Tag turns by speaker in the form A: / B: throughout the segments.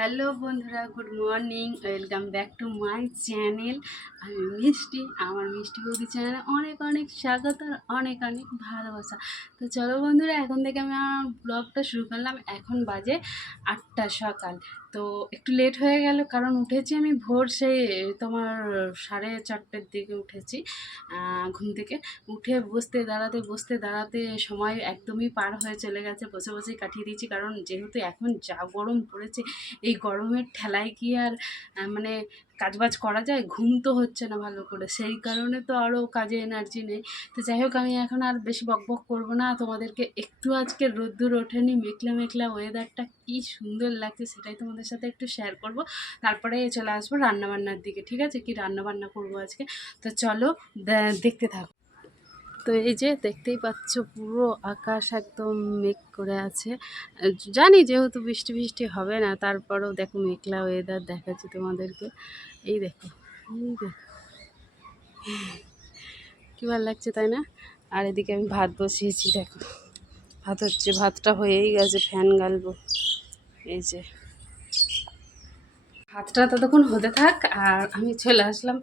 A: Hello বন্ধুরা, good morning, welcome back to my channel. আমি মিষ্টি, আমার মিষ্টি বৌদি চ্যানেলে অনেক অনেক স্বাগত আর অনেক অনেক ভালোবাসা। তো চলো বন্ধুরা, এখন থেকে আমি আমার ব্লগটা শুরু করলাম। এখন বাজে আটটা সকাল। তো একটু লেট হয়ে গেল, কারণ উঠেছি আমি ভোর সেই তোমার সাড়ে চারটের দিকে উঠেছি ঘুম থেকে। উঠে বসতে দাঁড়াতে বসতে দাঁড়াতে সময় একদমই পার হয়ে চলে গেছে। বসে বসেই কাটিয়ে দিয়েছি, কারণ যেহেতু এখন যা গরম পড়েছে, এই গরমের ঠেলায় কি আর মানে কাজবাজ করা যায়, ঘুম তো হচ্ছে না ভালো করে। সেই কারণে তো আরও কাজে এনার্জি নেই। তো যাই হোক, আমি এখন আর বেশি বক বক করব না। তোমাদেরকে একটু আজকে রোদ্দুর ওঠেনি, মেঘলা মেঘলা ওয়েদারটা কী সুন্দর লাগছে সেটাই তোমাদের সাথে একটু শেয়ার করব। তারপরে চলে আসব রান্নাবান্নার দিকে, ঠিক আছে? কি রান্নাবান্না করব আজকে? তো চলো দেখতে থাকো। তো এই যে দেখতেই পাচ্ছ পুরো আকাশ একদম মেঘ করে আছে। জানি যেহেতু বৃষ্টি বৃষ্টি হবে না, তারপরেও দেখো মেঘলা ওয়েদার দেখাচ্ছি তোমাদেরকে। এই দেখো এই দেখো। কি ভালো লাগছে তাই না? আর এদিকে আমি ভাত বসিয়েছি, দেখো। ভাত হচ্ছে, ভাতটা হয়েই গেছে, ফ্যান গালবো। এই যে। ভাতটা ততক্ষণ হতে থাক, আর আমি চলে আসলাম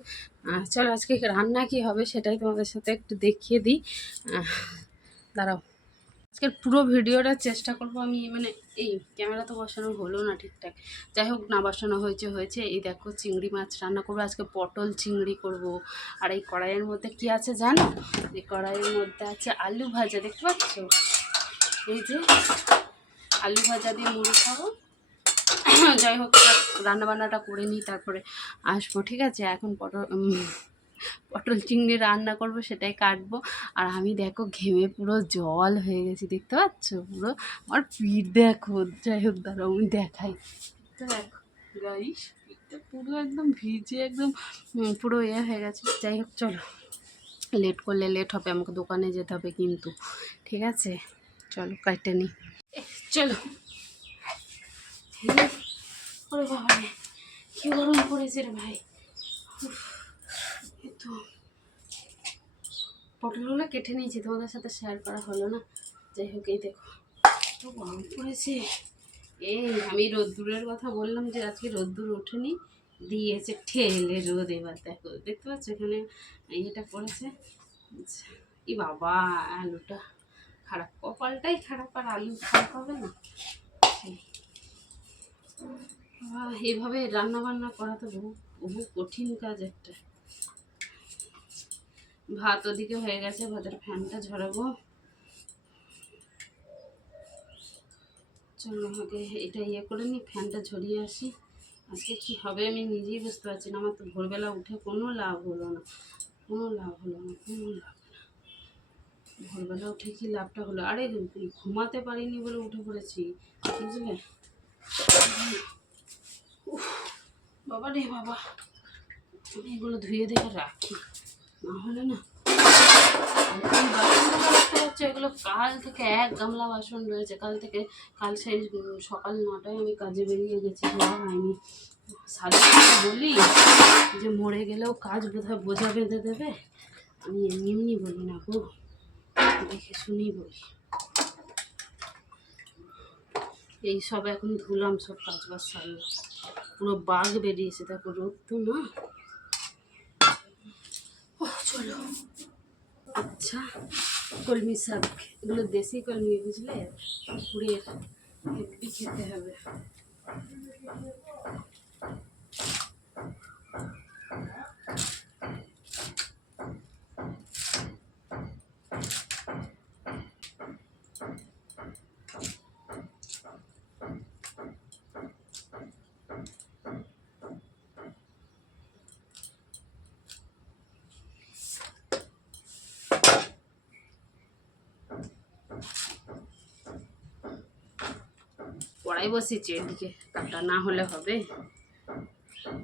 A: চলো আজকে রান্না কি হবে সেটাই তোমাদের সাথে একটু দেখিয়ে দিই। দাঁড়াও। আজকের পুরো ভিডিওটা চেষ্টা করব আমি মানে এই ক্যামেরা তো বসানো হলো না ঠিকঠাক। যাই হোক, না বসানো হয়েছে হয়েছে। এই দেখো চিংড়ি মাছ রান্না করব। আজকে পটল চিংড়ি করব। আর এই কড়াইয়ের মধ্যে কি আছে জানো? এই কড়াইয়ের মধ্যে আছে আলু ভাজা, দেখতে পাচ্ছ? এই যে আলু ভাজা দিয়ে মুড়ি খাব। যাই হোক রান্না বান্নাটা করে নিই তারপরে আসব ঠিক আছে? এখন পটল পটল চিংড়ি রান্না করব সেটাই কাটবো। আর আমি দেখো ঘেমে পুরো জল হয়ে গেছি দেখতে পাচ্ছ? পুরো আমার পিঠ দেখো যাই হোক দাঁড়াও আমি দেখাই। তো দেখো গাইস পুরো একদম ভিজে একদম পুরো ইয়ে হয়ে গেছে। যাই হোক চলো। লেট করলে লেট হবে আমাকে দোকানে যেতে হবে কিন্তু ঠিক আছে? চলো কাটে এ, চলো। ওরে বাবা রে কি গরম পড়েছে রে ভাই। তো পটলগুলো কেটে নিয়েছি তোমাদের সাথে শেয়ার করা হলো না। যাই হোক এই দেখো তো গরম পড়েছে। এই আমি রোদ্দুরের কথা বললাম যে আজকে রোদ্দুর ওঠেনি দিয়েছে ঠেলে রোদ এবার দেখো দেখতে পাচ্ছ এখানে ইয়েটা পড়েছে? আচ্ছা, ই বাবা আলুটা খারাপ কপালটাই খারাপ আর আলু খারাপ হবে না? এইভাবে রান্না বান্না করা তো বহু বহু কঠিন কাজ একটা। ভাত ওদিকে হয়ে গেছে, ভাতের ফ্যানটা ঝরাবো। চলো আগে এটা ইয়ে করে নিই, ফ্যানটা ঝরিয়ে আসি। আজকে কি হবে আমি নিজেই বুঝতে পারছি না, আমার তো ভোরবেলা উঠে কোনো লাভ হলো না, কোনো লাভ হলো না, কোনো লাভ না। ভোরবেলা উঠে কি লাভটা হলো? আরে ঘুমাতে পারিনি বলে উঠে পড়েছি, বুঝলে? বাবা রে বাবা। আমি এগুলো ধুয়ে দেখে রাখি। না হলে না। এগুলো কাল থেকে এক গামলা বাসন রয়েছে। কাল থেকে, কাল সেই সকাল নটায় আমি কাজে বেরিয়ে গেছি। যাওয়া হয়নি। সাড়ে বলি যে, মরে গেলেও কাজ বোধহয় বোঝা বেঁধে দেবে। আমি এমনি এমনি বলি না গো। দেখে শুনেই বলি। এই সব এখন ধুলাম, সব কাজ বাজ সারলাম। পুরো বাঘ বেরিয়েছে, দেখো রোদ তো না। ও চলো। আচ্ছা কলমি শাক। এগুলো দেশি কলমি, বুঝলে? পুড়িয়ে খেতে হবে। কড়াই বসেছি এদিকে কাটা না হলে হবে।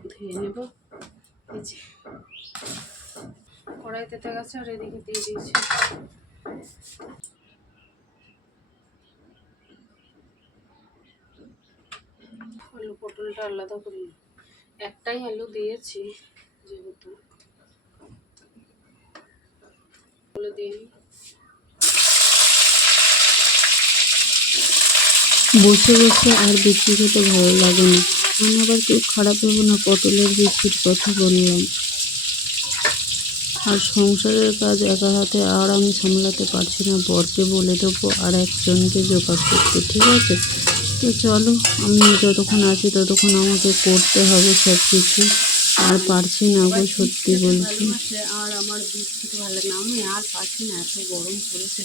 A: ধুয়ে নেব। যে। কড়াই তেতে গেছে আর এদিকে দিয়ে দিয়েছি। আলু পটলটা আলাদা করি একটাই আলু দিয়েছি, যেহেতু। দিয়ে
B: বসে বসে আর বিক্রি খেতে ভালো লাগে না।
A: আমি আবার কেউ খারাপ হব না, পটলের বৃষ্টির কথা বললাম। আর সংসারের কাজ একা হাতে আর আমি সামলাতে পারছি না, বরকে বলে দেবো আর একজনকে জোগাড় করতে, ঠিক আছে? তো চলো, আমি যতক্ষণ আছি ততক্ষণ আমাকে করতে হবে সব কিছু আর পারছি না গো সত্যি বলছি
C: আর আমার বৃষ্টিতে ভালো না, আমি আর পারছি না, এত গরম পড়েছে।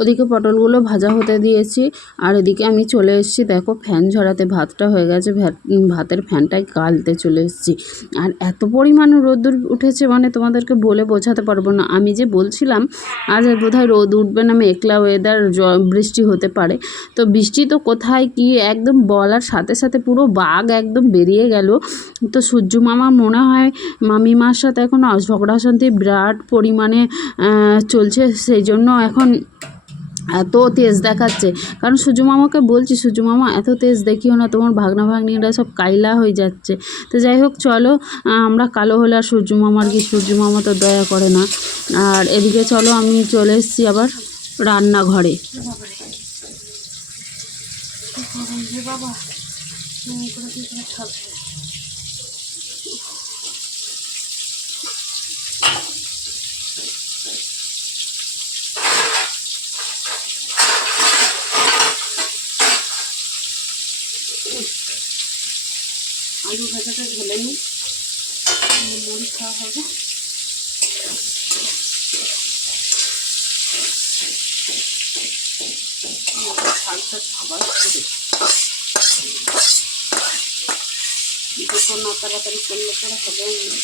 A: ওদিকে পটলগুলো ভাজা হতে দিয়েছি। আর এদিকে আমি চলে এসেছি, দেখো ফ্যান ঝরাতে ভাতটা হয়ে গেছে ভাতের ফ্যানটাই গালতে চলে এসেছি। আর এত পরিমাণ রোদ্দুর উঠেছে মানে তোমাদেরকে বলে বোঝাতে পারব না। আমি যে বলছিলাম, আজ বোধহয় রোদ উঠবে না মেঘলা ওয়েদার বৃষ্টি হতে পারে। তো বৃষ্টি তো কোথায় কি একদম বলার সাথে সাথে পুরো বাঘ একদম বেরিয়ে গেল। তো সূর্য মামা মনে হয় মামিমার সাথে এখন ঝগড়াশান্তি বিরাট পরিমাণে চলছে। সেই জন্য এখন এত তেজ দেখাচ্ছে। কারণ সূর্য মামাকে বলছি সূর্য মামা এত তেজ দেখিও না, তোমার ভাগনা ভাগ্নিরা সব কাইলা হয়ে যাচ্ছে। তো যাই হোক, চলো আমরা কালো হলে আর সূর্য মামার কি সূর্য মামা তো দয়া করে না। আর এদিকে চলো, আমি চলে এসেছি আবার রান্নাঘরে।
C: বাবা এমনি করে কি করে থাকবে আলু ভাজাটা ঢেলে নিই তাহলে মুড়ি খাওয়া হবে শাকটা খাবার করে দুটো না তাড়াতাড়ি করলে পরে হবে না।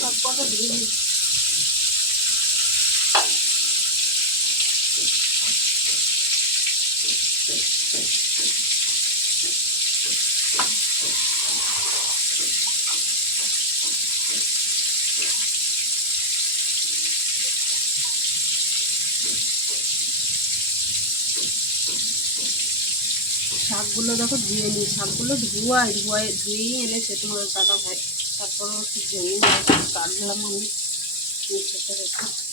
C: তারপরে দিয়ে দিই। শাকগুলো দেখো ধুয়ে নিই, শাকগুলো ধোয়াই ধোয়াই, ধুয়েই এনেছে তোমার দাদা ভাই তারপরেও একটু জমি কাটলাম আমি নিচেতে রেখে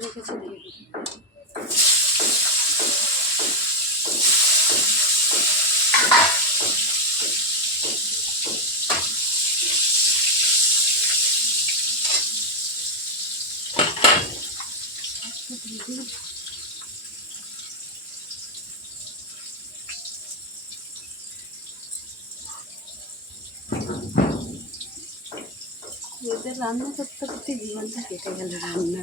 C: রেখেছে দিয়ে দিই আজকে দিয়ে দিই। এদের রান্না করতে করতে জীবনটা কেটে গেল রান্না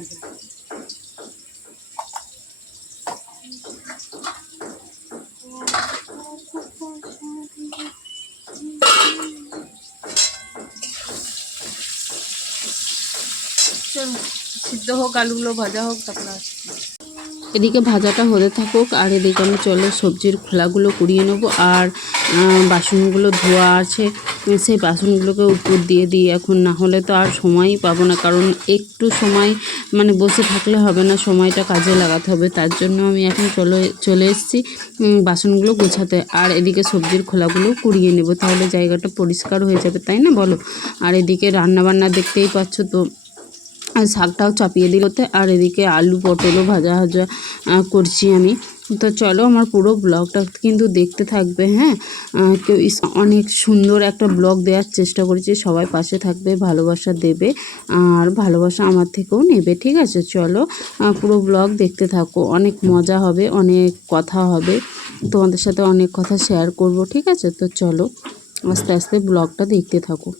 D: সিদ্ধ হোক, আলুগুলো ভাজা হোক, তারপরে
A: এদিকে ভাজাটা হতে থাকুক, আর এদিকে আমি চলো সবজির খোলাগুলো কুড়িয়ে নেব, আর বাসনগুলো ধোয়া আছে, সেই বাসনগুলোকে উপর দিয়ে দিই এখন, না হলে তো আর সময়ই পাবো না, কারণ একটু সময় মানে বসে থাকলে হবে না, সময়টা কাজে লাগাতে হবে, তার জন্য আমি এখন চলে চলে এসেছি বাসনগুলো গোছাতে, আর এদিকে সবজির খোলাগুলো কুড়িয়ে নেব, তাহলে জায়গাটা পরিষ্কার হয়ে যাবে, তাই না বলো? আর এদিকে রান্নাবান্না দেখতেই পাচ্ছ তো শাকটাও চাপিয়ে দিলতে আর এদিকে আলু, পটলও ভাজা ভাজা করছি আমি। তো চলো আমার পুরো ব্লগটা কিন্তু দেখতে থাকবে হ্যাঁ? কেউ অনেক সুন্দর একটা ব্লগ দেওয়ার চেষ্টা করেছি। সবাই পাশে থাকবে, ভালোবাসা দেবে, আর ভালোবাসা আমার থেকেও নেবে, ঠিক আছে? চলো পুরো ব্লগ দেখতে থাকো। অনেক মজা হবে, অনেক কথা হবে। তোমাদের সাথে অনেক কথা শেয়ার করব, ঠিক আছে? তো চলো, আস্তে আস্তে ব্লগটা দেখতে থাকো।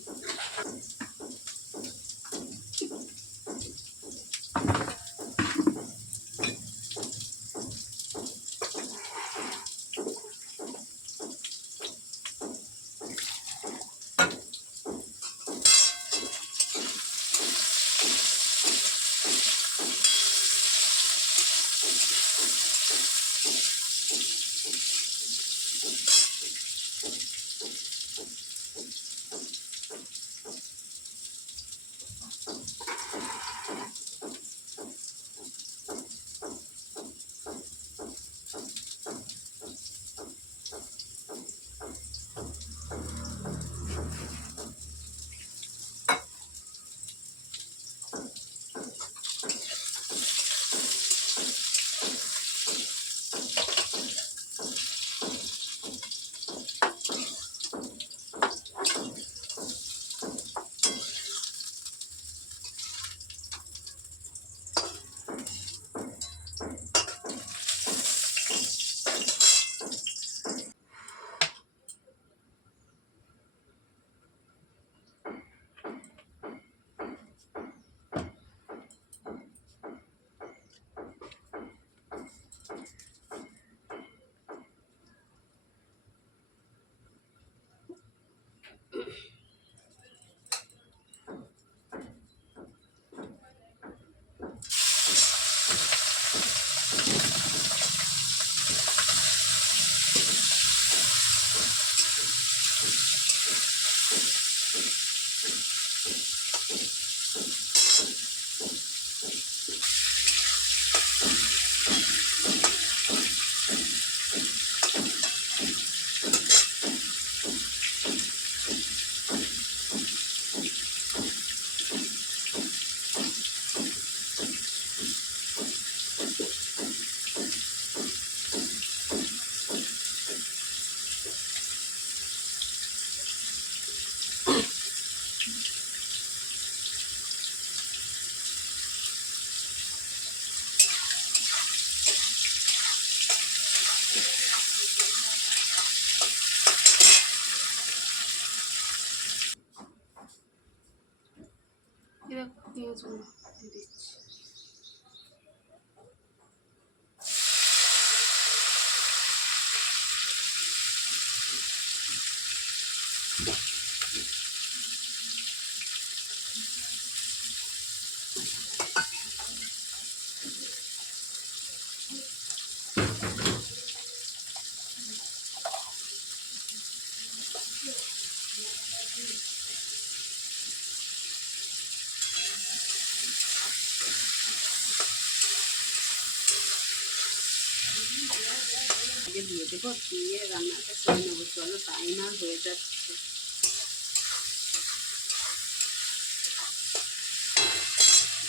D: দেবো, দিয়ে রান্নাটা করে নেব। চলো টাইম আর হয়ে যাচ্ছে।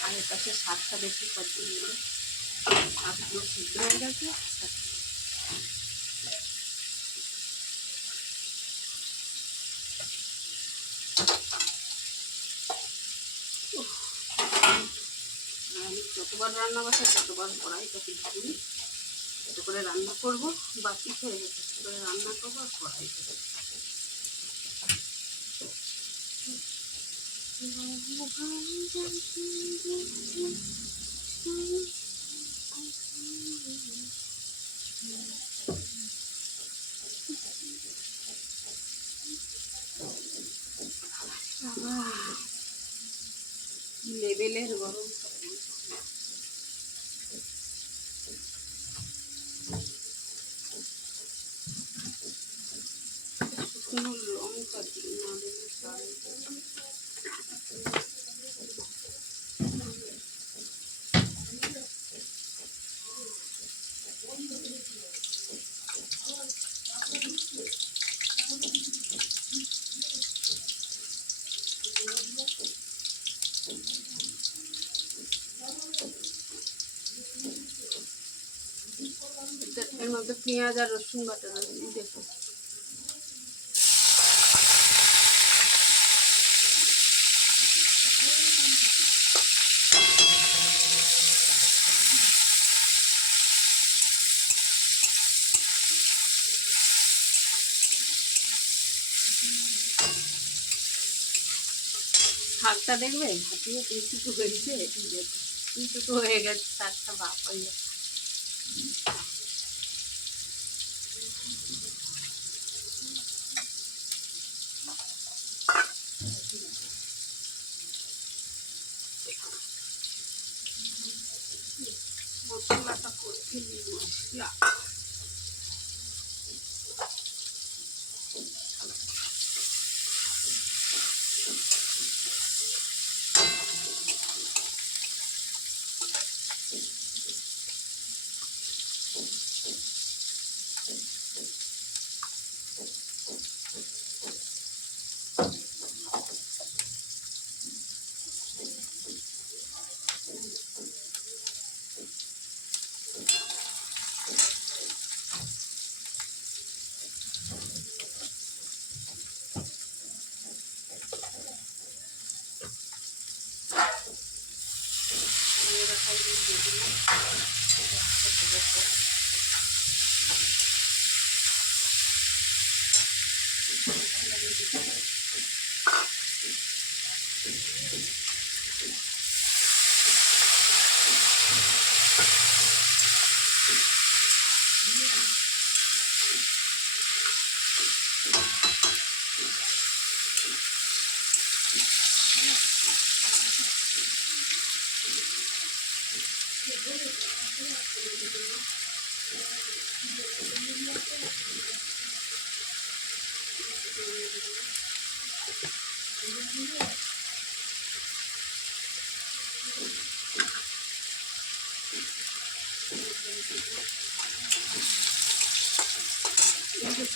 D: আর এর পাশে শাকটা বেশি করতে দিলে শাকগুলো সিদ্ধ হয়ে গেছে আমি যতবার রান্না বসাই, ততবার কড়াইটা কিন্তু এতে করে রান্না করব বাকি খেয়ে এতে করে রান্না করব আর কড়াই। লেবেলের গরম নুন লঙ্কা দিই
A: এর মধ্যে পেঁয়াজ আর রসুন বাটা দেখো শাকটা দেখবে? হাতিয়ে এইটুকু হয়েছে? এইটুকু হয়ে গেছে শাকটা বাপ হয়ে গেছে।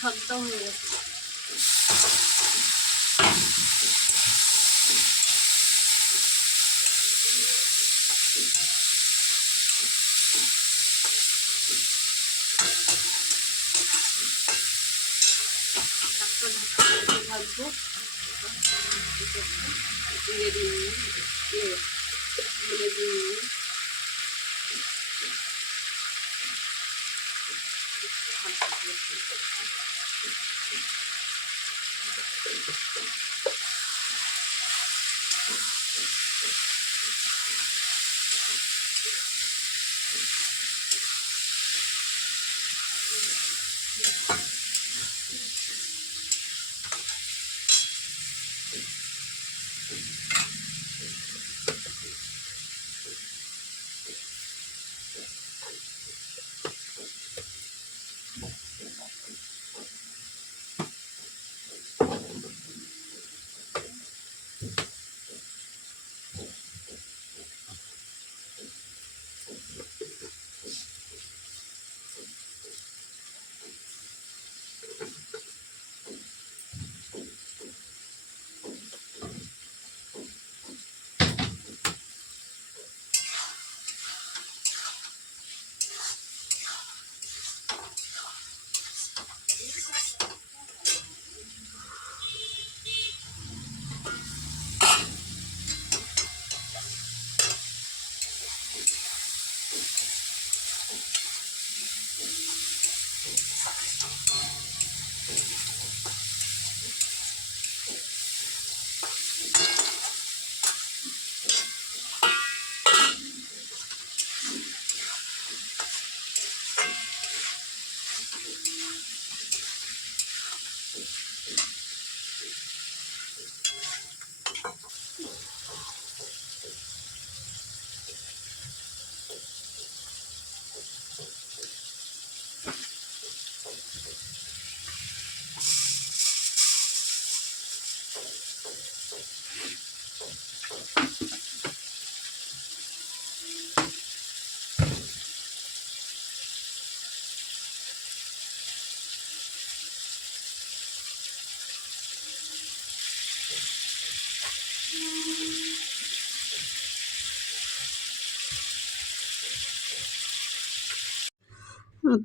A: এই যে ছকটাও হয়ে গেছে দিয়ে ভাজবো দিয়ে ইয়ে, জিরে দিয়ে নিই। হালকা করে দিই।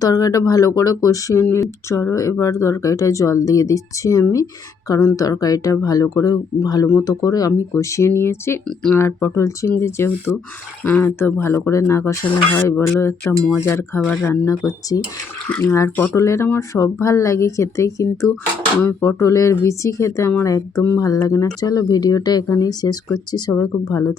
A: তরকারিটা ভালো করে কষিয়ে নিই চলো, এবার তরকারিটা জল দিয়ে দিচ্ছি আমি, কারণ তরকারিটা ভালো করে, ভালো মতো করে আমি কষিয়ে নিয়েছি। আর পটল চিংড়ি যেহেতু তো ভালো করে না কষালে হয়, বলো একটা মজার খাবার রান্না করছি। আর পটলের আমার সব ভালো লাগে খেতে, কিন্তু পটলের বিচি খেতে আমার একদম ভালো লাগে না। চলো, ভিডিওটা এখানেই শেষ করছি। সবাই খুব ভালো